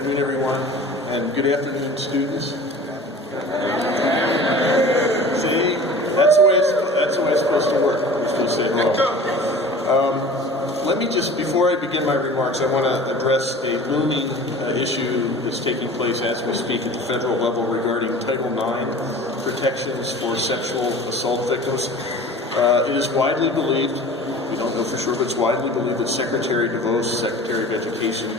afternoon, everyone, and good afternoon, students. See, that's the way it's supposed to work. We're supposed to say hello. Let me just, before I begin my remarks, I want to address a looming issue that's taking place as we speak at the federal level regarding Title IX protections for sexual assault victims. It is widely believed, we don't know for sure, but it's widely believed that Secretary DeVos, Secretary of Education,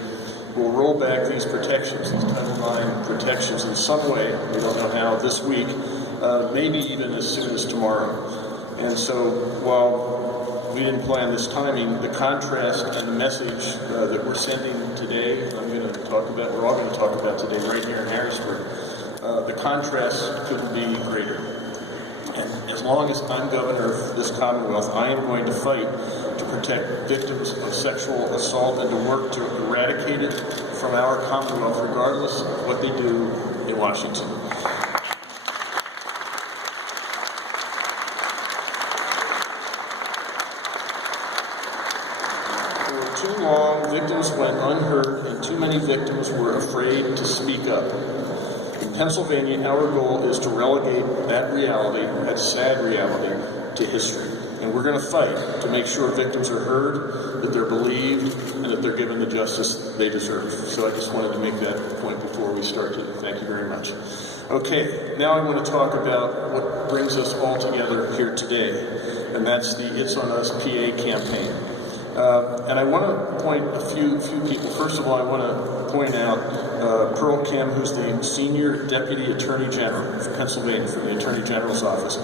will roll back these protections, these Title IX protections in some way, we don't know how, this week, maybe even as soon as tomorrow. And so while we didn't plan this timing, the contrast and the message that we're sending today, we're all going to talk about today right here in Harrisburg, the contrast couldn't be greater. And as long as I'm governor of this Commonwealth, I am going to fight to protect victims of sexual assault and to work to eradicate it from our Commonwealth, regardless of what they do in Washington. For too long, victims went unheard, and too many victims were afraid to speak up. In Pennsylvania, our goal is to relegate that reality, that sad reality, to history. And we're going to fight to make sure victims are heard, that they're believed, and that they're given the justice they deserve. So I just wanted to make that point before we start today. Thank you very much. Okay, now I want to talk about what brings us all together here today, and that's the It's On Us PA campaign. And I want to point a few people. First of all, I want to point out Pearl Kim, who's the Senior Deputy Attorney General for Pennsylvania, from the Attorney General's office.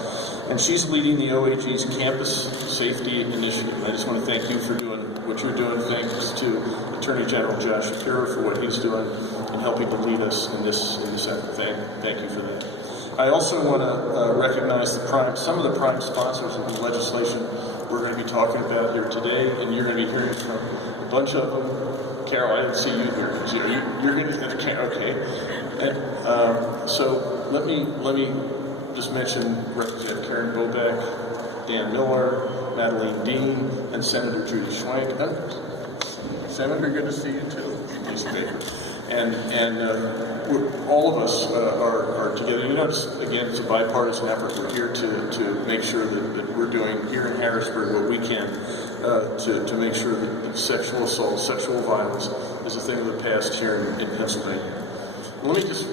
And she's leading the OAG's Campus Safety Initiative. I just want to thank you for doing what you're doing. Thanks to Attorney General Josh Shapiro for what he's doing and helping to lead us in this effort. Thank you for that. I also want to recognize some of the prime sponsors of the legislation we're going to be talking about here today, and you're going to be hearing from a bunch of them. Carol, I didn't see you here. You're going to, okay. And, so let me just mention Representative Karen Boback, Dan Miller, Madeline Dean, and Senator Judy Schwank. Senator, good to see you too. And all of us are together. You know, again, it's a bipartisan effort. We're here to make sure that we're doing here in Harrisburg what we can to make sure that sexual assault, sexual violence is a thing of the past here in Pennsylvania. Let me just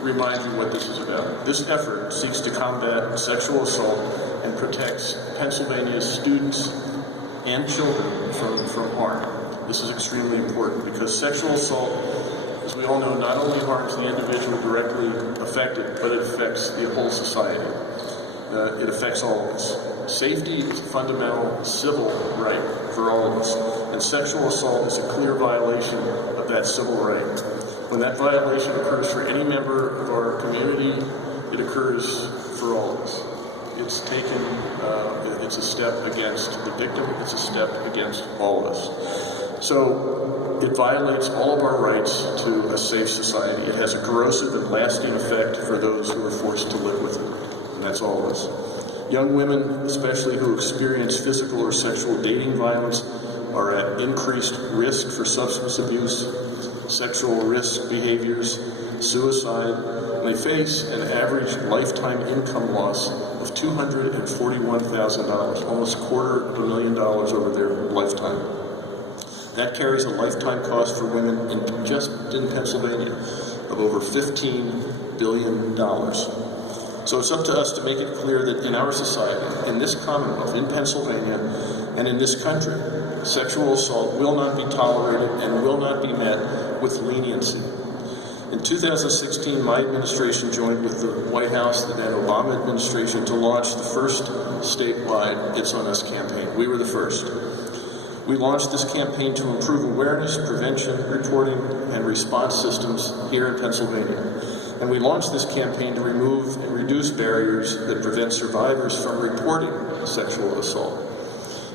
remind you what this is about. This effort seeks to combat sexual assault and protects Pennsylvania's students and children from harm. This is extremely important because sexual assault, as we all know, not only harms the individual directly affected, but it affects the whole society. It affects all of us. Safety is a fundamental civil right for all of us, and sexual assault is a clear violation of that civil right. When that violation occurs for any member of our community, it occurs for all of us. It's a step against the victim, it's a step against all of us. So it violates all of our rights to a safe society. It has a corrosive and lasting effect for those who are forced to live with it, and that's all of us. Young women, especially who experience physical or sexual dating violence, are at increased risk for substance abuse, sexual risk behaviors, suicide, and they face an average lifetime income loss of $241,000, almost $250,000 over their lifetime. That carries a lifetime cost for women just in Pennsylvania of over $15 billion. So it's up to us to make it clear that in our society, in this Commonwealth, in Pennsylvania, and in this country, sexual assault will not be tolerated and will not be met with leniency. In 2016, my administration joined with the White House, the then Obama administration, to launch the first statewide It's On Us campaign. We were the first. We launched this campaign to improve awareness, prevention, reporting, and response systems here in Pennsylvania. And we launched this campaign to remove and reduce barriers that prevent survivors from reporting sexual assault.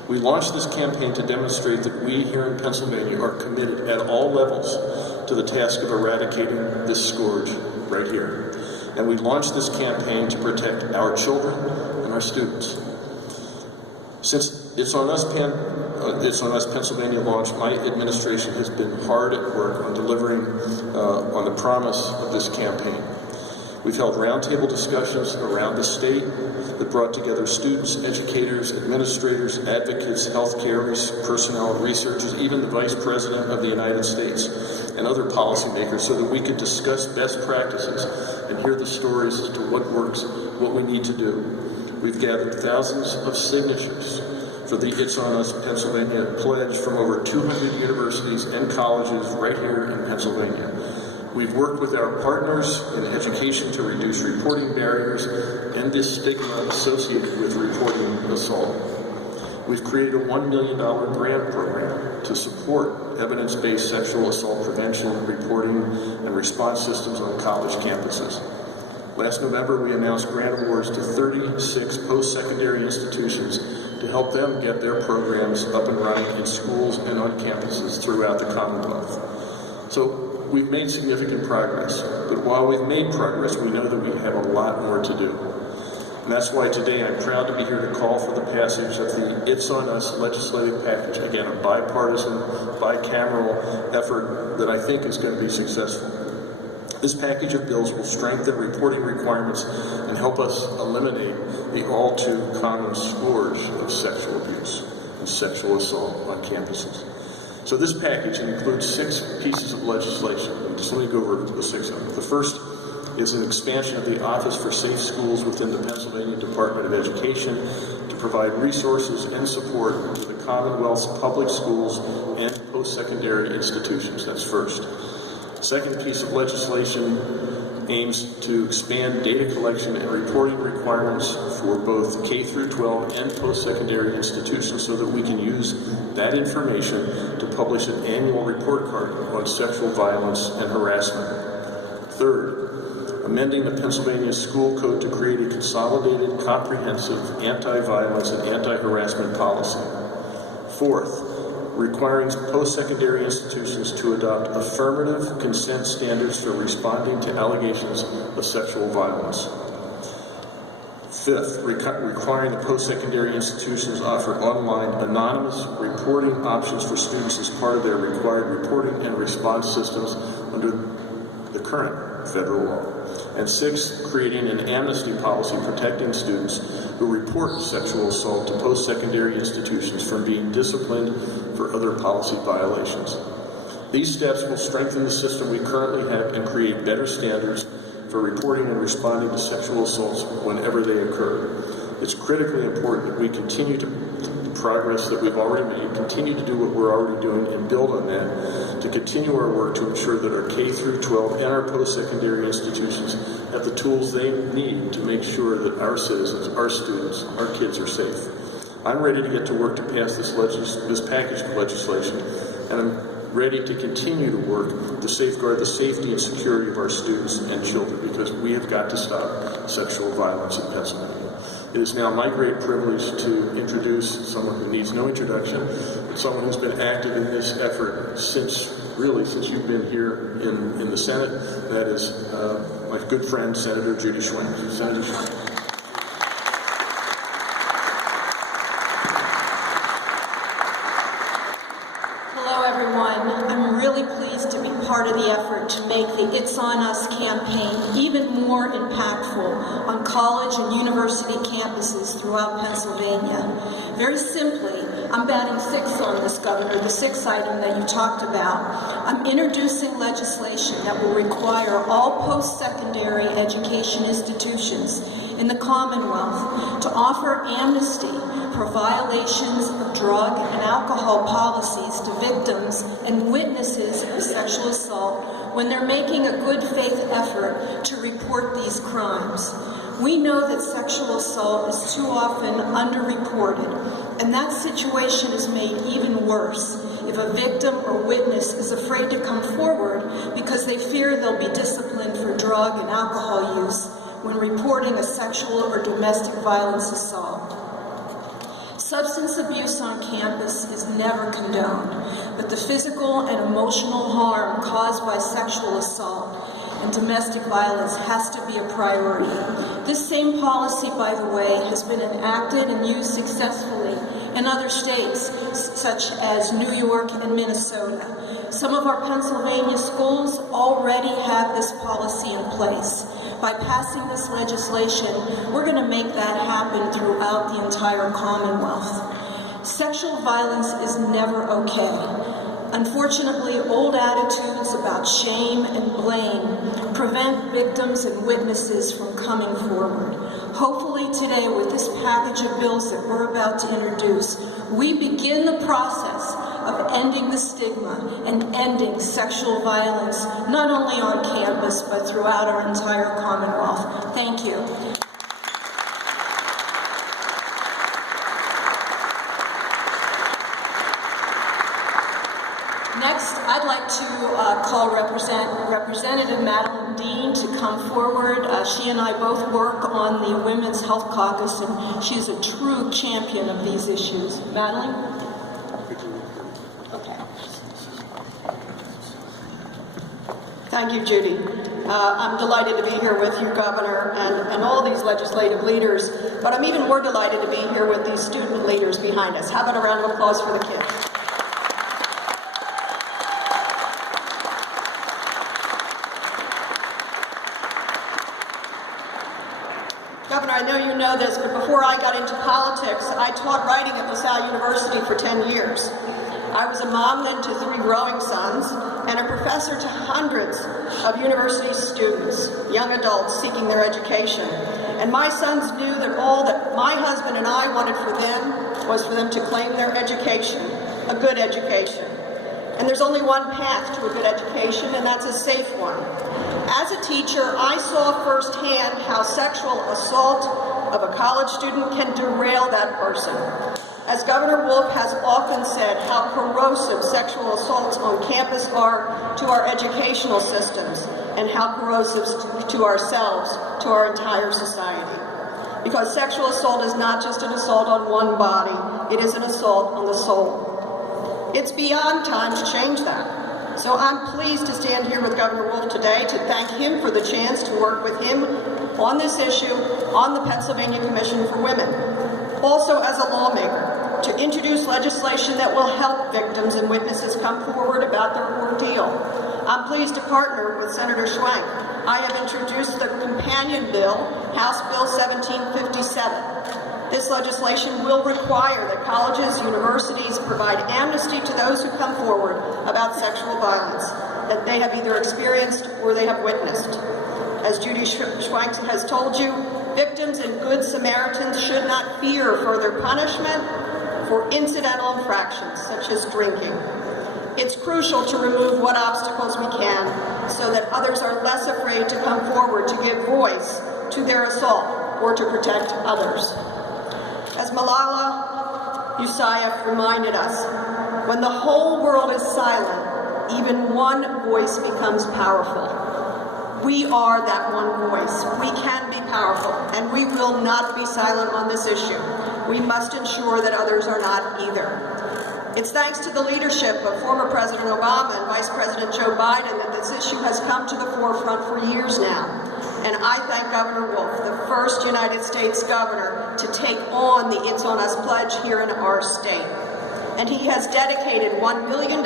We launched this campaign to demonstrate that we here in Pennsylvania are committed at all levels to the task of eradicating this scourge right here. And we launched this campaign to protect our children and our students. Since It's on Us Pennsylvania launch, my administration has been hard at work on delivering on the promise of this campaign. We've held roundtable discussions around the state that brought together students, educators, administrators, advocates, healthcare personnel, researchers, even the Vice President of the United States and other policymakers so that we could discuss best practices and hear the stories as to what works, what we need to do. We've gathered thousands of signatures for the It's on Us Pennsylvania pledge from over 200 universities and colleges right here in Pennsylvania. We've worked with our partners in education to reduce reporting barriers and this stigma associated with reporting assault. We've created a $1 million grant program to support evidence-based sexual assault prevention, reporting, and response systems on college campuses. Last November, we announced grant awards to 36 post-secondary institutions to help them get their programs up and running in schools and on campuses throughout the Commonwealth. So we've made significant progress, but while we've made progress, we know that we have a lot more to do. And that's why today I'm proud to be here to call for the passage of the It's on Us legislative package, again, a bipartisan, bicameral effort that I think is going to be successful. This package of bills will strengthen reporting requirements and help us eliminate the all too common scourge of sexual abuse and sexual assault on campuses. So this package includes 6 pieces of legislation. Just let me go over the 6 of them. The first is an expansion of the Office for Safe Schools within the Pennsylvania Department of Education to provide resources and support to the Commonwealth's public schools and post-secondary institutions. That's first. Second piece of legislation aims to expand data collection and reporting requirements for both K through 12 and post-secondary institutions so that we can use that information to publish an annual report card on sexual violence and harassment. Third, amending the Pennsylvania School Code to create a consolidated, comprehensive anti-violence and anti-harassment policy. Fourth, requiring post-secondary institutions to adopt affirmative consent standards for responding to allegations of sexual violence. Fifth, requiring the post-secondary institutions offer online anonymous reporting options for students as part of their required reporting and response systems under the current federal law. And sixth, creating an amnesty policy protecting students who report sexual assault to post-secondary institutions from being disciplined for other policy violations. These steps will strengthen the system we currently have and create better standards for reporting and responding to sexual assaults whenever they occur. It's critically important that we continue the progress that we've already made, continue to do what we're already doing, and build on that to continue our work to ensure that our K through 12 and our post-secondary institutions have the tools they need to make sure that our citizens, our students, our kids are safe. I'm ready to get to work to pass this package of legislation, and I'm ready to continue to work to safeguard the safety and security of our students and children, because we have got to stop sexual violence in Pennsylvania. It is now my great privilege to introduce someone who needs no introduction, someone who's been active in this effort since you've been here in the Senate. That is my good friend, Senator Judy Schwenk. Senator Schwenk. Part of the effort to make the It's on Us campaign even more impactful on college and university campuses throughout Pennsylvania. Very simply, I'm batting 6 on this, Governor, the 6th item that you talked about. I'm introducing legislation that will require all post-secondary education institutions in the Commonwealth to offer amnesty for violations of drug and alcohol policies to victims and witnesses of sexual assault when they're making a good faith effort to report these crimes. We know that sexual assault is too often underreported, and that situation is made even worse if a victim or witness is afraid to come forward because they fear they'll be disciplined for drug and alcohol use when reporting a sexual or domestic violence assault. Substance abuse on campus is never condoned, but the physical and emotional harm caused by sexual assault and domestic violence has to be a priority. This same policy, by the way, has been enacted and used successfully in other states, such as New York and Minnesota. Some of our Pennsylvania schools already have this policy in place. By passing this legislation, we're going to make that happen throughout the entire Commonwealth. Sexual violence is never okay. Unfortunately, old attitudes about shame and blame prevent victims and witnesses from coming forward. Hopefully today, with this package of bills that we're about to introduce, we begin the process of ending the stigma and ending sexual violence, not only on campus, but throughout our entire Commonwealth. Thank you. Next, I'd like to call Representative Madeline Dean to come forward. She and I both work on the Women's Health Caucus, and she's a true champion of these issues. Madeline? Okay. Thank you, Judy. I'm delighted to be here with you, Governor, and all these legislative leaders, but I'm even more delighted to be here with these student leaders behind us. How about a round of applause for the kids? Governor, I know you know this, but before I got into politics, I taught writing at LaSalle University for 10 years. I was a mom then to 3 growing sons and a professor to hundreds of university students, young adults seeking their education. And my sons knew that all that my husband and I wanted for them was for them to claim their education, a good education. And there's only one path to a good education, and that's a safe one. As a teacher, I saw firsthand how sexual assault of a college student can derail that person. As Governor Wolf has often said, how corrosive sexual assaults on campus are to our educational systems, and how corrosive to ourselves, to our entire society. Because sexual assault is not just an assault on one body, it is an assault on the soul. It's beyond time to change that. So I'm pleased to stand here with Governor Wolf today to thank him for the chance to work with him on this issue on the Pennsylvania Commission for Women. Also as a lawmaker, to introduce legislation that will help victims and witnesses come forward about their ordeal. I'm pleased to partner with Senator Schwank. I have introduced the companion bill, House Bill 1757. This legislation will require that colleges, universities provide amnesty to those who come forward about sexual violence that they have either experienced or they have witnessed. As Judy Schwank has told you, victims and good Samaritans should not fear further punishment for incidental infractions such as drinking. It's crucial to remove what obstacles we can so that others are less afraid to come forward to give voice to their assault or to protect others. As Malala Yousafzai reminded us, when the whole world is silent, even one voice becomes powerful. We are that one voice. We can be powerful, and we will not be silent on this issue. We must ensure that others are not either. It's thanks to the leadership of former President Obama and Vice President Joe Biden that this issue has come to the forefront for years now. And I thank Governor Wolf, the first United States governor to take on the It's On Us pledge here in our state. And he has dedicated $1 million in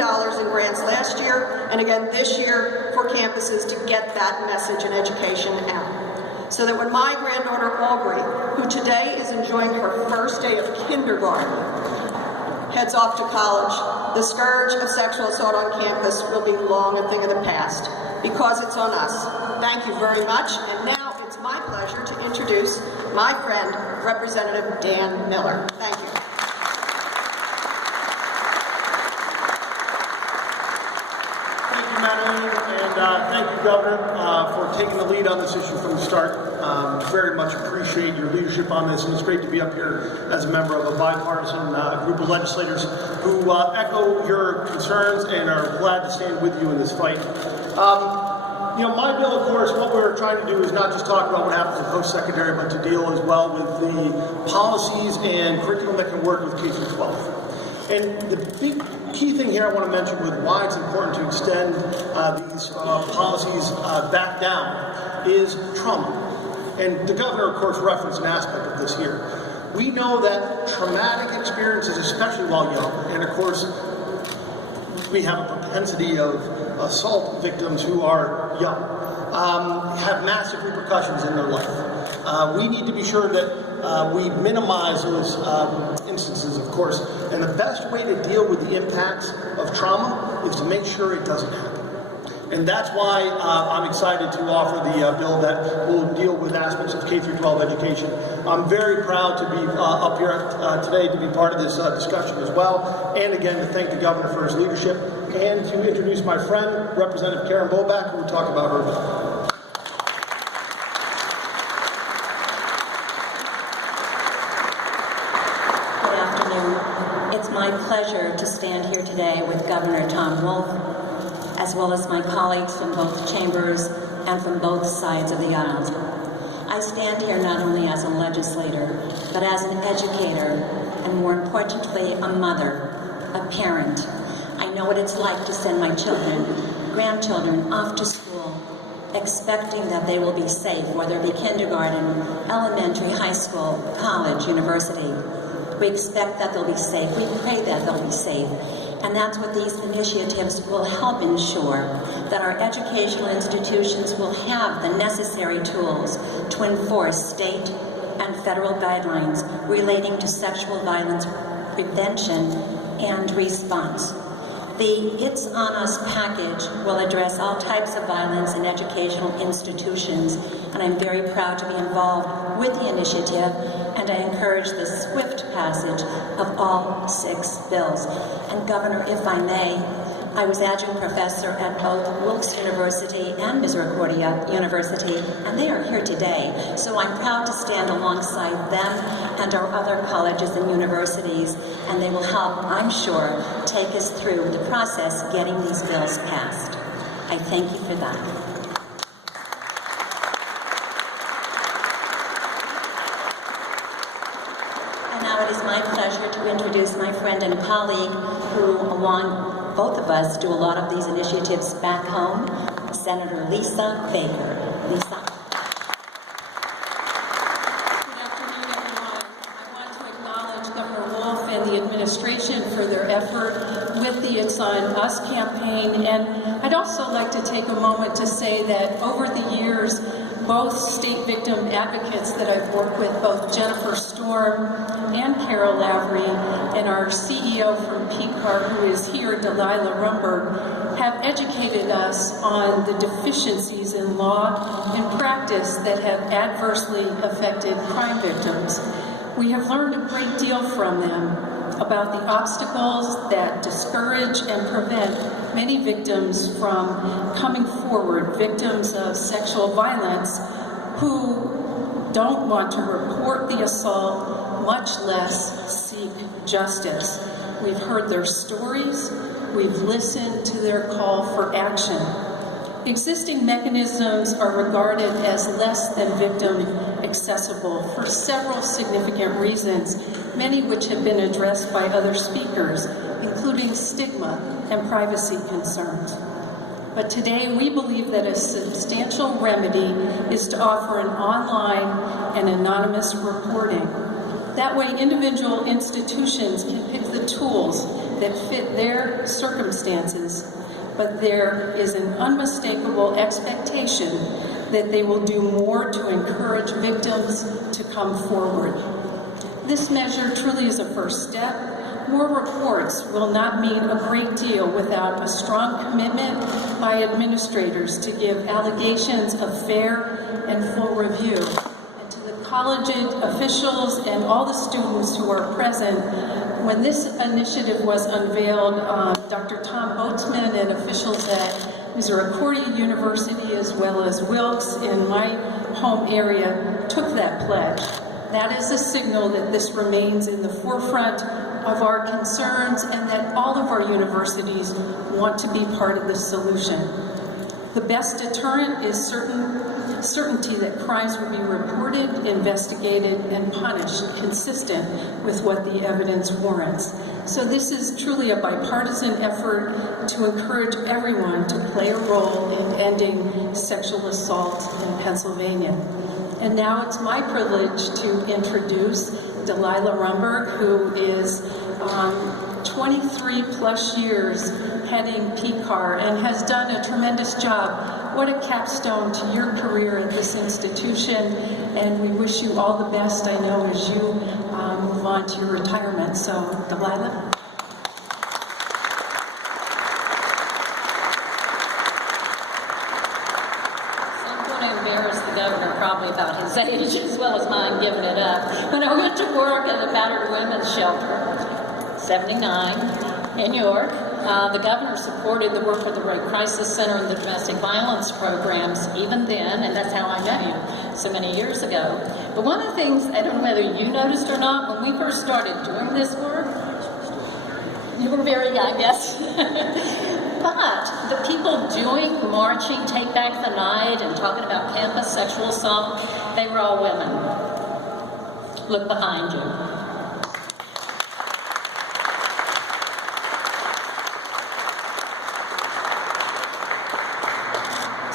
grants last year and again this year for campuses to get that message and education out. So that when my granddaughter Aubrey, who today is enjoying her first day of kindergarten, heads off to college, the scourge of sexual assault on campus will be long a thing of the past, because it's on us. Thank you very much, and now it's my pleasure to introduce my friend, Representative Dan Miller. Thank you. Thank you, Madeline, and thank you, Governor, for taking the lead on this issue from the start. Very much appreciate your leadership on this, and it's great to be up here as a member of a bipartisan group of legislators who echo your concerns and are glad to stand with you in this fight. You know, my bill, of course, what we're trying to do is not just talk about what happens in post-secondary, but to deal as well with the policies and curriculum that can work with K-12. And the big key thing here I want to mention with why it's important to extend these policies back down is trauma. And the governor, of course, referenced an aspect of this here. We know that traumatic experiences, especially while young, and of course, we have a propensity of assault victims who are young, have massive repercussions in their life. We need to be sure that we minimize those instances, of course, and the best way to deal with the impacts of trauma is to make sure it doesn't happen. And that's why I'm excited to offer the bill that will deal with aspects of K-12 education. I'm very proud to be up here today to be part of this discussion as well, and again to thank the governor for his leadership, and to introduce my friend, Representative Karen Boback, who will talk about her bill. It's my pleasure to stand here today with Governor Tom Wolf, as well as my colleagues from both chambers and from both sides of the aisle. I stand here not only as a legislator, but as an educator, and more importantly, a mother, a parent. I know what it's like to send my children, grandchildren off to school, expecting that they will be safe, whether it be kindergarten, elementary, high school, college, university. We expect that they'll be safe. We pray that they'll be safe. And that's what these initiatives will help ensure, that our educational institutions will have the necessary tools to enforce state and federal guidelines relating to sexual violence prevention and response. The It's On Us package will address all types of violence in educational institutions, and I'm very proud to be involved with the initiative, and I encourage the swift passage of all 6 bills. And Governor, if I may, I was adjunct professor at both Wilkes University and Misericordia University, and they are here today. So I'm proud to stand alongside them and our other colleges and universities, and they will help, I'm sure, take us through the process getting these bills passed. I thank you for that. And now it is my pleasure to introduce my friend and colleague who, along both of us, do a lot of these initiatives back home, Senator Lisa Baker. Lisa. Good afternoon, everyone. I want to acknowledge Governor Wolf and the administration for their effort with the It's On Us campaign. And I'd also like to take a moment to say that over the years, both state victim advocates that I've worked with, both Jennifer Storm and Carol Lavery, and our CEO from PCAR, who is here, Delilah Rumberg, have educated us on the deficiencies in law and practice that have adversely affected crime victims. We have learned a great deal from them about the obstacles that discourage and prevent many victims from coming forward, victims of sexual violence, who don't want to report the assault, much less seek justice. We've heard their stories, we've listened to their call for action. Existing mechanisms are regarded as less than victim accessible for several significant reasons, many which have been addressed by other speakers, including stigma and privacy concerns. But today we believe that a substantial remedy is to offer an online and anonymous reporting. That way individual institutions can pick the tools that fit their circumstances, but there is an unmistakable expectation that they will do more to encourage victims to come forward. This measure truly is a first step. More reports will not mean a great deal without a strong commitment by administrators to give allegations a fair and full review. And to the college officials and all the students who are present, when this initiative was unveiled, Dr. Tom Boatsman and officials at Misericordia University, as well as Wilkes in my home area, took that pledge. That is a signal that this remains in the forefront of our concerns and that all of our universities want to be part of the solution. The best deterrent is certainty that crimes will be reported, investigated, and punished consistent with what the evidence warrants. So this is truly a bipartisan effort to encourage everyone to play a role in ending sexual assault in Pennsylvania. And now it's my privilege to introduce Delilah Rumberg, who is 23 plus years heading PCAR and has done a tremendous job. What a capstone to your career at this institution, and we wish you all the best, I know, as you move on to your retirement. So, Delilah. Governor probably about his age as well as mine, giving it up. When I went to work at the battered women's shelter, 79, in York, the governor supported the work of the Rape Crisis Center and the domestic violence programs even then, and that's how I met you so many years ago. But one of the things, I don't know whether you noticed or not, when we first started doing this work, you were very young, yes. But the people doing marching, Take Back the Night, and talking about campus sexual assault, they were all women. Look behind you.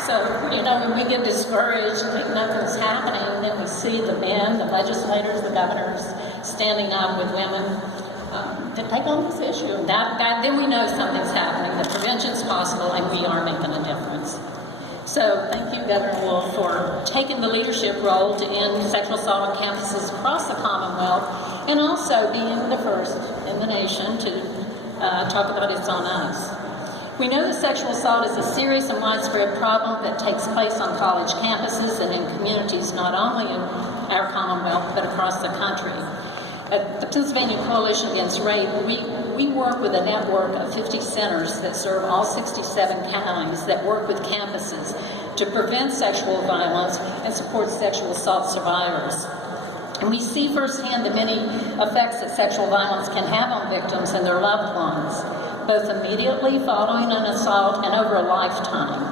So, you know, when we get discouraged and think nothing's happening, then we see the men, the legislators, the governors standing up with women to take on this issue. Then we know something's happening, that prevention's possible, and we are making a difference. So thank you, Governor Wolf, for taking the leadership role to end sexual assault on campuses across the Commonwealth, and also being the first in the nation to talk about It's on Us. We know that sexual assault is a serious and widespread problem that takes place on college campuses and in communities not only in our Commonwealth, but across the country. At the Pennsylvania Coalition Against Rape, we work with a network of 50 centers that serve all 67 counties that work with campuses to prevent sexual violence and support sexual assault survivors. And we see firsthand the many effects that sexual violence can have on victims and their loved ones, both immediately following an assault and over a lifetime.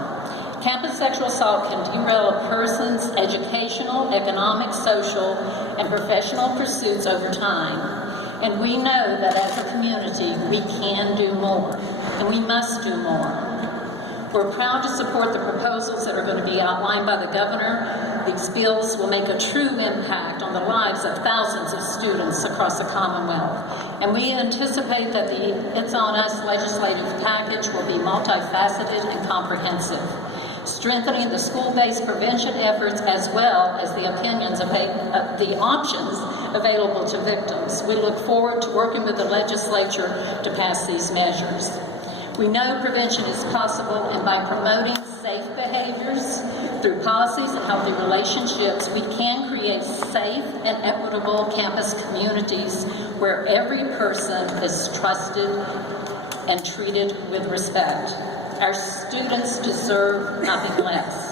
Campus sexual assault can derail a person's educational, economic, social, and professional pursuits over time. And we know that as a community, we can do more, and we must do more. We're proud to support the proposals that are going to be outlined by the governor. These bills will make a true impact on the lives of thousands of students across the Commonwealth. And we anticipate that the It's on Us legislative package will be multifaceted and comprehensive, strengthening the school-based prevention efforts as well as the the options available to victims. We look forward to working with the legislature to pass these measures. We know prevention is possible, and by promoting safe behaviors through policies and healthy relationships, we can create safe and equitable campus communities where every person is trusted and treated with respect. Our students deserve nothing less.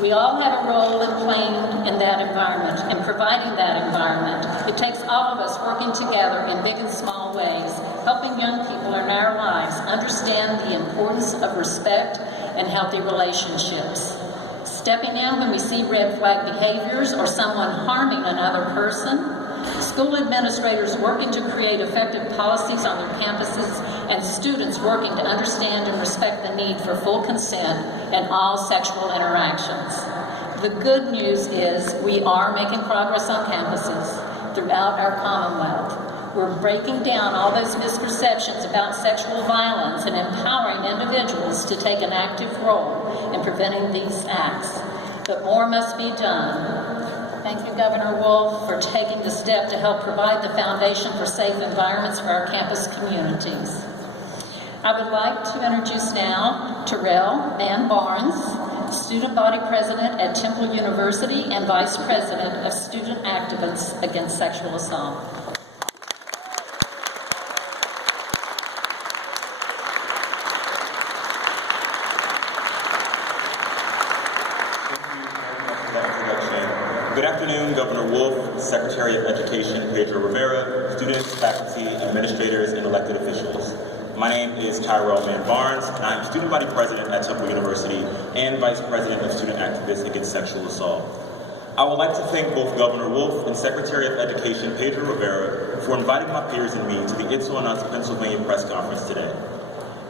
We all have a role in playing in that environment and providing that environment. It takes all of us working together in big and small ways, helping young people in our lives understand the importance of respect and healthy relationships. Stepping in when we see red flag behaviors or someone harming another person. School administrators working to create effective policies on their campuses, and students working to understand and respect the need for full consent in all sexual interactions. The good news is we are making progress on campuses throughout our Commonwealth. We're breaking down all those misperceptions about sexual violence and empowering individuals to take an active role in preventing these acts. But more must be done. Thank you, Governor Wolf, for taking the step to help provide the foundation for safe environments for our campus communities. I would like to introduce now Terrell Van Barnes, Student Body President at Temple University and Vice President of Student Activists Against Sexual Assault. Good afternoon, Governor Wolf, Secretary of Education Pedro Rivera, students, faculty, administrators, and elected officials. My name is Tyrell Van Barnes, and I'm Student Body President at Temple University and Vice President of Student Activists Against Sexual Assault. I would like to thank both Governor Wolf and Secretary of Education Pedro Rivera for inviting my peers and me to the It's on Us Pennsylvania press conference today.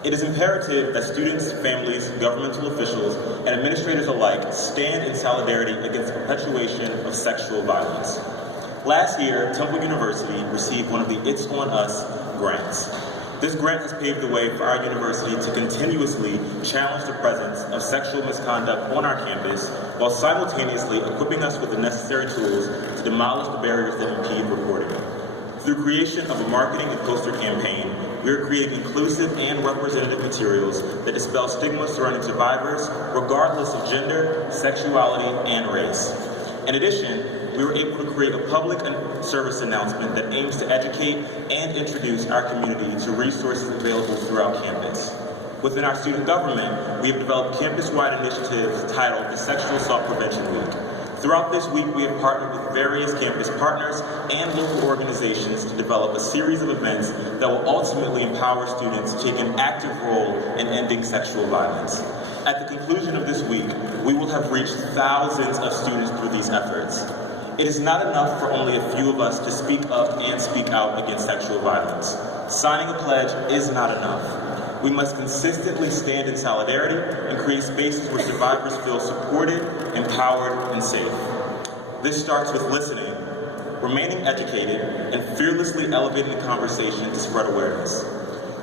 It is imperative that students, families, governmental officials, and administrators alike stand in solidarity against the perpetuation of sexual violence. Last year, Temple University received one of the It's On Us grants. This grant has paved the way for our university to continuously challenge the presence of sexual misconduct on our campus, while simultaneously equipping us with the necessary tools to demolish the barriers that impede reporting. Through creation of a marketing and poster campaign, we are creating inclusive and representative materials that dispel stigma surrounding survivors, regardless of gender, sexuality, and race. In addition, we were able to create a public service announcement that aims to educate and introduce our community to resources available throughout campus. Within our student government, we have developed campus-wide initiatives titled the Sexual Assault Prevention Week. Throughout this week, we have partnered with various campus partners and local organizations to develop a series of events that will ultimately empower students to take an active role in ending sexual violence. At the conclusion of this week, we will have reached thousands of students through these efforts. It is not enough for only a few of us to speak up and speak out against sexual violence. Signing a pledge is not enough. We must consistently stand in solidarity and create spaces where survivors feel supported, empowered, and safe. This starts with listening, remaining educated, and fearlessly elevating the conversation to spread awareness.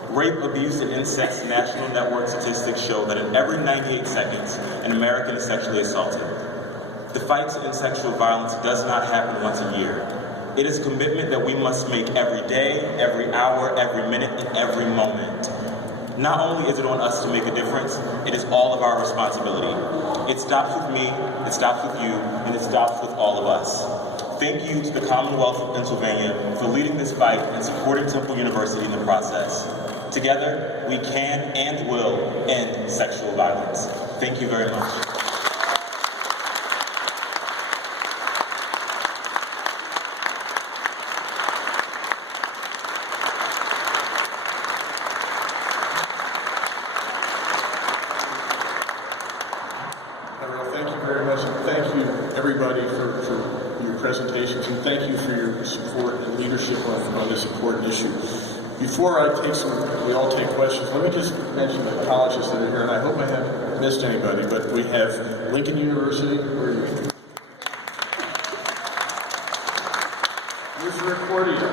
Rape, abuse, and incest national network statistics show that in every 98 seconds, an American is sexually assaulted. The fight to end sexual violence does not happen once a year. It is a commitment that we must make every day, every hour, every minute, and every moment. Not only is it on us to make a difference, it is all of our responsibility. It stops with me, it stops with you, and it stops with all of us. Thank you to the Commonwealth of Pennsylvania for leading this fight and supporting Temple University in the process. Together, we can and will end sexual violence. Thank you very much. Thank you very much, and thank you everybody for your presentations, and thank you for your support and leadership on this important issue. Before we all take questions, let me just mention the colleges that are here, and I hope I haven't missed anybody, but we have Lincoln University, where are you? Where's Rick Cordia?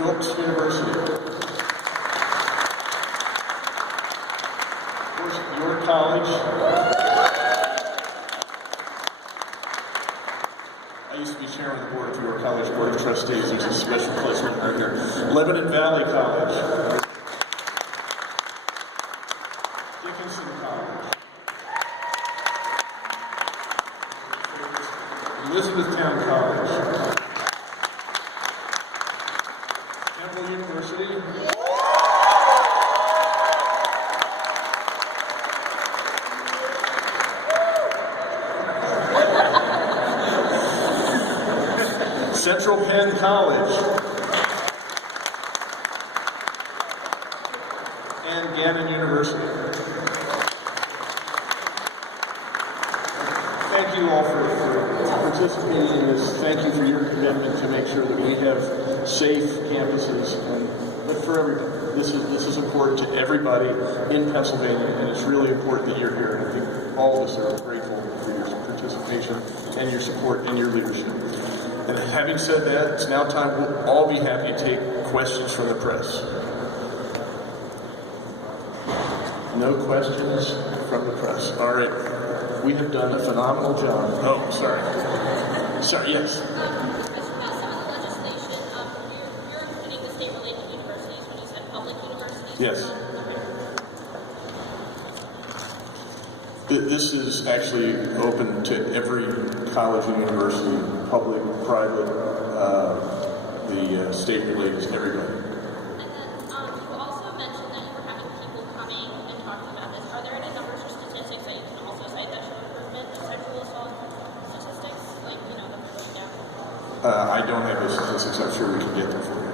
Wilkes University. Your college. I used to be chairman of the board of your college board of trustees. There's a special place right here. Lebanon Valley College. Dickinson College. Elizabethtown College. Temple University. Central Penn College, and Gannon University. Thank you all for participating in this. Thank you for your commitment to make sure that we have safe campuses, but for everybody. This is important to everybody in Pennsylvania, and it's really important that you're here. And I think all of us are grateful for your participation and your support and your leadership. And having said that, it's now time we'll all be happy to take questions from the press. No questions from the press. All right. We have done a phenomenal job. Oh, sorry. Sorry, yes. Some of the legislation, you're including the state-related universities when you said public universities? Yes. This is actually open to every college and university, public, private, the state-related, everybody. And then you also mentioned that you were having people coming and talking about this. Are there any numbers or statistics that you can also cite that show improvement in sexual assault statistics? Like, you know, that we're going down? I don't have those statistics. I'm sure we can get them for you.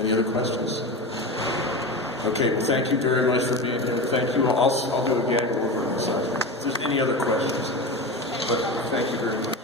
Any other questions? Okay, well, thank you very much for being here. Thank you. I'll do a gag over on the side if there's any other questions. But thank you very much.